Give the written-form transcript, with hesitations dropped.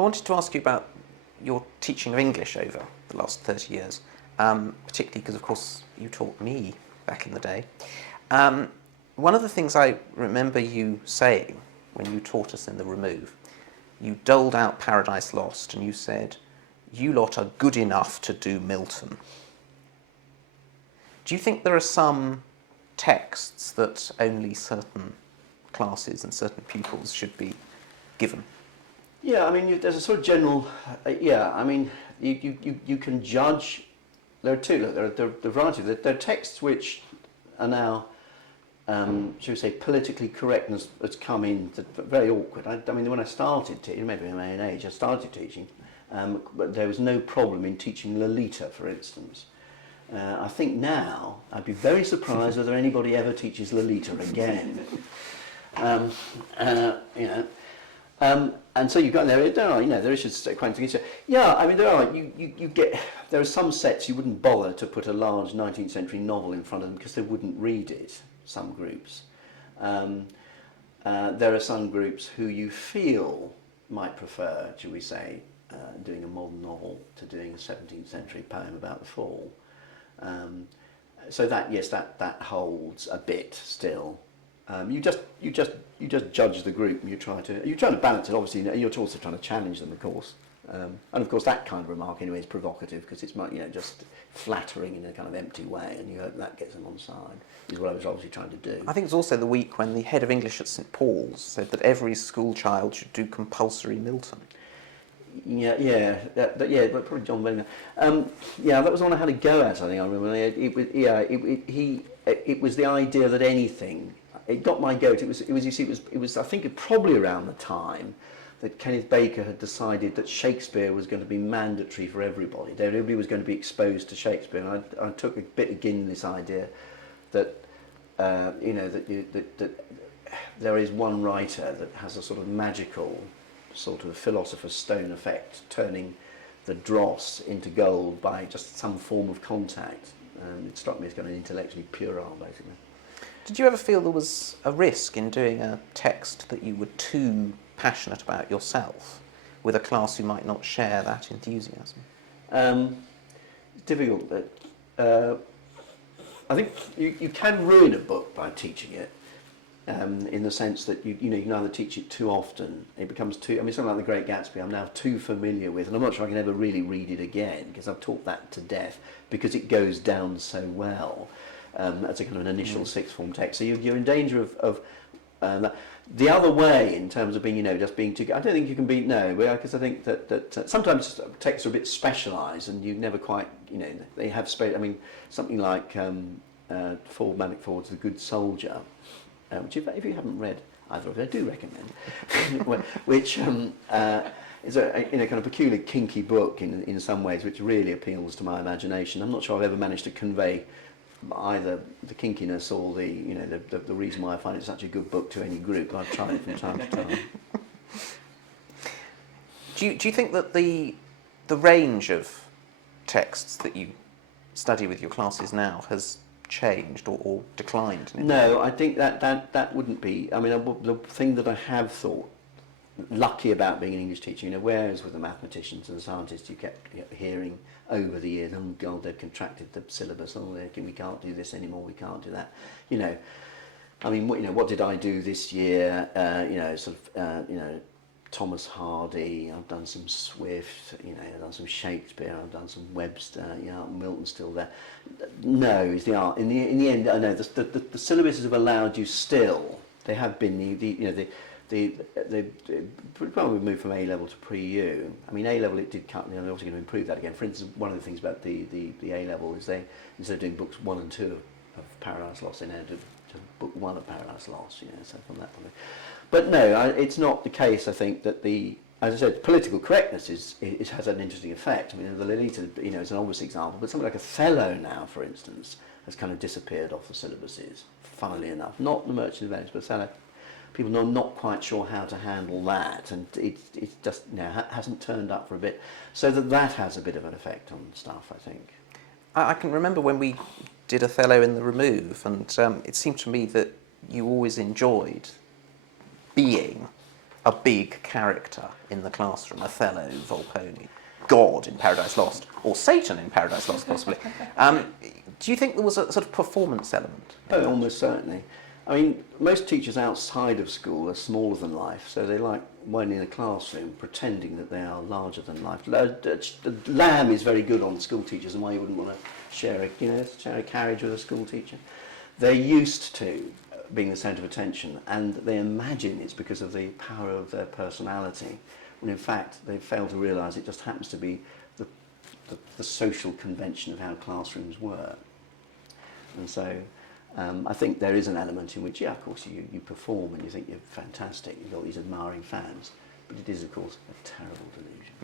I wanted to ask you about your teaching of English over the last 30 years, particularly because, of course, you taught me back in the day. One of the things I remember you saying when you taught us in the Remove, you doled out Paradise Lost and you said, "You lot are good enough to do Milton." Do you think there are some texts that only certain classes and certain pupils should be given? Yeah, I mean, there's a sort of general, I mean, you can judge, there are two, look, there are a variety, there are texts which are now, shall we say, politically correctness has come in, very awkward. I mean, when I started teaching, maybe in my own age, I started teaching, but there was no problem in teaching Lolita, for instance. I think now, I'd be very surprised whether anybody ever teaches Lolita again. You know. And so you've got there are, you know, there is quite against it. Yeah, I mean, there are some sets you wouldn't bother to put a large 19th century novel in front of them because they wouldn't read it, some groups. There are some groups who you feel might prefer, shall we say, doing a modern novel to doing a 17th century poem about the fall. So that, yes, that holds a bit still. You just judge the group, and you're trying to balance it. Obviously, you're also trying to challenge them, of course. And of course, that kind of remark anyway is provocative because it's, you know, just flattering in a kind of empty way, and you hope that gets them on side. Is what I was obviously trying to do. I think it's also the week when the head of English at St Paul's said that every school child should do compulsory Milton. But probably John Benninger. That was the one I had a go at. I think I remember. It was the idea that anything. It got my goat. It was. I think probably around the time that Kenneth Baker had decided that Shakespeare was going to be mandatory for everybody. Everybody was going to be exposed to Shakespeare, and I took a bit again this idea that that there is one writer that has a sort of magical, sort of philosopher's stone effect, turning the dross into gold by just some form of contact. It struck me as kind of intellectually puerile, basically. Did you ever feel there was a risk in doing a text that you were too passionate about yourself with a class who might not share that enthusiasm? It's difficult, but I think you can ruin a book by teaching it. In the sense that you can either teach it too often, it becomes too. I mean, something like The Great Gatsby, I'm now too familiar with, and I'm not sure I can ever really read it again because I've taught that to death because it goes down so well as a kind of an initial sixth form text. So you're in danger of the other way in terms of being, just being too. I don't think you can be because I think that sometimes texts are a bit specialised and you never quite, they have space. I mean, something like Ford Manic Ford's The Good Soldier. Which, if you haven't read either of it, I do recommend. Which is a kind of peculiar, kinky book in some ways, which really appeals to my imagination. I'm not sure I've ever managed to convey either the kinkiness or the reason why I find it such a good book to any group. I've tried it from time to time. Do you think that the range of texts that you study with your classes now has changed or declined? No, I think that wouldn't be. I mean, the thing that I have thought lucky about being an English teacher, whereas with the mathematicians and the scientists, you kept hearing over the years, oh God, they've contracted the syllabus. Oh, we can't do this anymore. We can't do that. I mean, what did I do this year? Thomas Hardy, I've done some Swift, I've done some Shakespeare, I've done some Webster, Milton's still there. No, is the art. In the end, I know the syllabuses have allowed you still. They have been the probably moved from A level to pre-U. I mean, A level it did cut. They're obviously going to improve that again. For instance, one of the things about the A level is they, instead of doing books 1 and 2 of Paradise Lost, they now do book 1 of Paradise Lost. So from that point. But no, it's not the case. I think that as I said, political correctness has an interesting effect. I mean, the Lolita, is an obvious example. But something like Othello now, for instance, has kind of disappeared off the syllabuses. Funnily enough, not The Merchant of Venice, but Othello. People are not quite sure how to handle that, and it just hasn't turned up for a bit. So that has a bit of an effect on stuff, I think. I can remember when we did Othello in the Remove, and it seemed to me that you always enjoyed being a big character in the classroom, Othello, Volpone, God in Paradise Lost, or Satan in Paradise Lost, possibly. Do you think there was a sort of performance element? Oh, almost certainly. I mean, most teachers outside of school are smaller than life, so they like when in a classroom pretending that they are larger than life. Lamb is very good on school teachers, and why you wouldn't want to share a carriage with a school teacher. They're used to being the centre of attention, and they imagine it's because of the power of their personality, when in fact they fail to realise it just happens to be the social convention of how classrooms work. And so I think there is an element in which, yeah, of course, you perform and you think you're fantastic, you've got these admiring fans, but it is, of course, a terrible delusion.